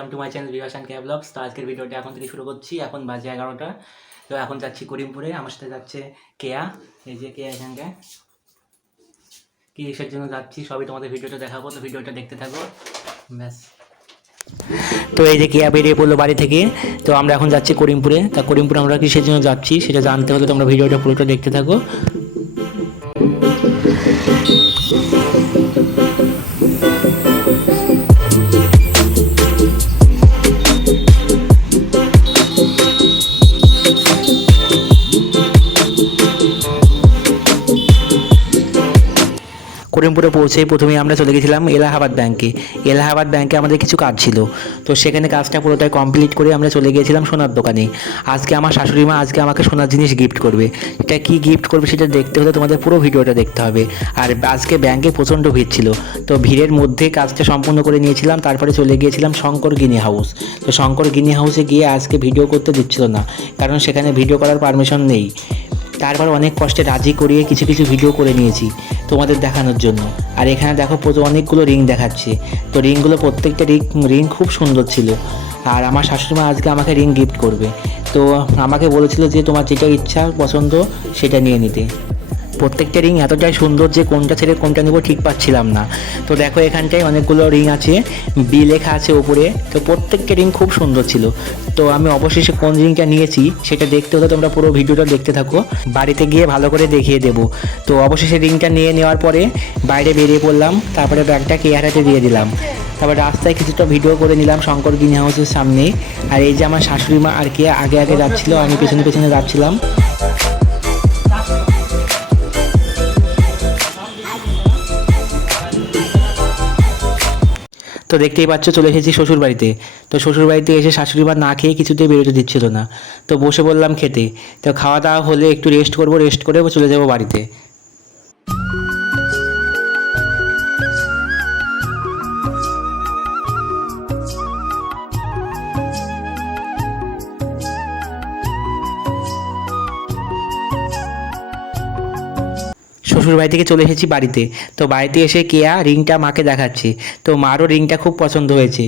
Welcome to my channel Bibhas and Keya vlogs. তো আজকের ভিডিওটা এখন থেকে শুরু করছি। এখন বাজে 11টা। তো এখন যাচ্ছি করিমপুরে, আমার সাথে যাচ্ছে কেয়া। এই যে কেয়া এখানটায় কী কিসের জন্য যাচ্ছি সবই তোমাদের ভিডিওটা দেখাবো, তো ভিডিওটা দেখতে থাকো ব্যাস। তো এই যে কেয়া বেরিয়ে পড়লো বাড়ি থেকে। তো আমরা এখন যাচ্ছি করিমপুরে। তা করিমপুরে আমরা কিসের জন্য যাচ্ছি সেটা জানতে হলে তোমরা ভিডিওটা পুরোটা দেখতে থাকো। করিমপুরে পৌঁছেই প্রথমেই আমরা চলে গেছিলাম এলাহাবাদ ব্যাংকে। এলাহাবাদ ব্যাংকে আমাদের কিছু কাজ ছিল, তো সেখানে কাজটা পুরোটাই কমপ্লিট করে আমরা চলে গিয়েছিলাম সোনার দোকানে। আজকে আমার শাশুড়ি মা আজকে আমাকে সোনার জিনিস গিফট করবে। এটা কী গিফট করবে সেটা দেখতে হলে তোমাদের পুরো ভিডিওটা দেখতে হবে। আর আজকে ব্যাংকে প্রচণ্ড ভিড় ছিল, তো ভিড়ের মধ্যে কাজটা সম্পূর্ণ করে নিয়েছিলাম। তারপরে চলে গিয়েছিলাম শঙ্কর গিনি হাউস। তো শঙ্কর গিনি হাউসে গিয়ে আজকে ভিডিও করতে দিচ্ছিল না, কারণ সেখানে ভিডিও করার পারমিশন নেই। তারপর অনেক কষ্টে রাজি করিয়ে কিছু কিছু ভিডিও করে নিয়েছি তোমাদের দেখানোর জন্য। আর এখানে দেখো অনেকগুলো রিং দেখাচ্ছে। তো রিংগুলো প্রত্যেকটা রিং খুব সুন্দর ছিল। আর আমার শাশুড়িমা আজকে আমাকে রিং গিফট করবে। তো আমাকে বলেছিল যে তোমার যেটা ইচ্ছা পছন্দ সেটা নিয়ে নিতে। প্রত্যেকটা রিং এতটাই সুন্দর যে কোনটা ছেড়ে কোনটা নেবো ঠিক পাচ্ছিলাম না। তো দেখো এখানটায় অনেকগুলো রিং আছে, বি লেখা আছে উপরে। তো প্রত্যেকটা রিং খুব সুন্দর ছিল। তো আমি অবশেষে কোন রিংটা নিয়েছি সেটা দেখতে হলে তোমরা পুরো ভিডিওটা দেখতে থাকো, বাড়িতে গিয়ে ভালো করে দেখিয়ে দেবো। তো অবশেষে রিংটা নিয়ে নেওয়ার পরে বাইরে বেরিয়ে পড়লাম, তারপরে ব্যাগটা কেয়ার হাতে দিয়ে দিলাম। তারপর রাস্তায় কিছুটা ভিডিও করে নিলাম শঙ্কর গ্রিন হাউসের সামনেই। আর এই যে আমার শাশুড়ি মা আর কে আগে আগে যাচ্ছিলো, আমি পেছনে পেছনে যাচ্ছিলাম। তো দেখতেই পাচ্ছ চলে এসেছি শ্বশুরবাড়িতে। তো শ্বশুরবাড়িতে এসে শাশুড়ি মা না খেয়ে কিছুতেই বেরোতে দিচ্ছিল না। তো বসে বললাম খেতে। তো খাওয়া দাওয়া হলে একটু রেস্ট করবো, রেস্ট করে চলে যাবো বাড়িতে। শ্বশুরবাড়ি থেকে চলে এসেছি বাড়িতে। তো বাড়িতে এসে কেয়া রিংটা মাকে দেখাচ্ছে। তো মারও রিংটা খুব পছন্দ হয়েছে।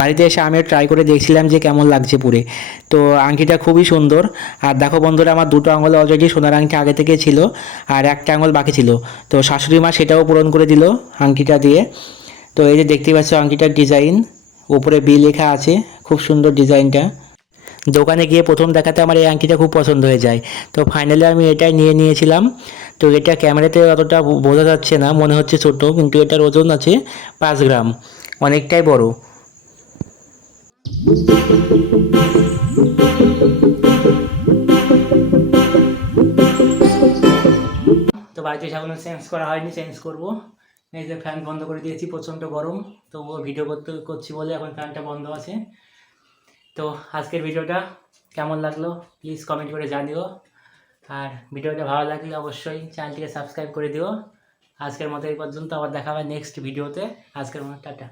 বাড়িতে এসে আমিও ট্রাই করে দেখছিলাম যে কেমন লাগছে পরে। তো আংটিটা খুবই সুন্দর। আর দেখো বন্ধুরা, আমার দুটো আঙুলে অলরেডি সোনার আংটি আগে থেকে ছিল, আর একটা আঙুল বাকি ছিল। তো শাশুড়ি মা সেটাও পূরণ করে দিল আংটিটা দিয়ে। তো এই যে দেখতেই পাচ্ছ আংটিটার ডিজাইন, উপরে বি লেখা আছে, খুব সুন্দর ডিজাইনটা। দোকানে গিয়ে প্রথম দেখাতে আমার এই আংটিটা খুব পছন্দ হয়ে যায়। তো ফাইনালি আমি এটাই নিয়ে নিয়েছিলাম। তো এটা ক্যামেরাতে অতটা বোঝা যাচ্ছে না, মনে হচ্ছে ছোট, কিন্তু এটার ওজন আছে 5 গ্রাম, অনেকটাই বড়। তো বাড়িতে এসে এখনো চেঞ্জ করা হয়নি, চেঞ্জ করবো। এই যে ফ্যান বন্ধ করে দিয়েছি, প্রচণ্ড গরম। তো ভিডিও করছি বলে এখন ফ্যানটা বন্ধ আছে। তো আজকের ভিডিওটা কেমন লাগলো প্লিজ কমেন্ট করে জানিও। আর ভিডিওটা ভালো লাগলে অবশ্যই চ্যানেলটিকে সাবস্ক্রাইব করে দিও। আজকের মতো এই পর্যন্ত, আবার দেখা হবে নেক্সট ভিডিওতে। আজকের মতো টাটা।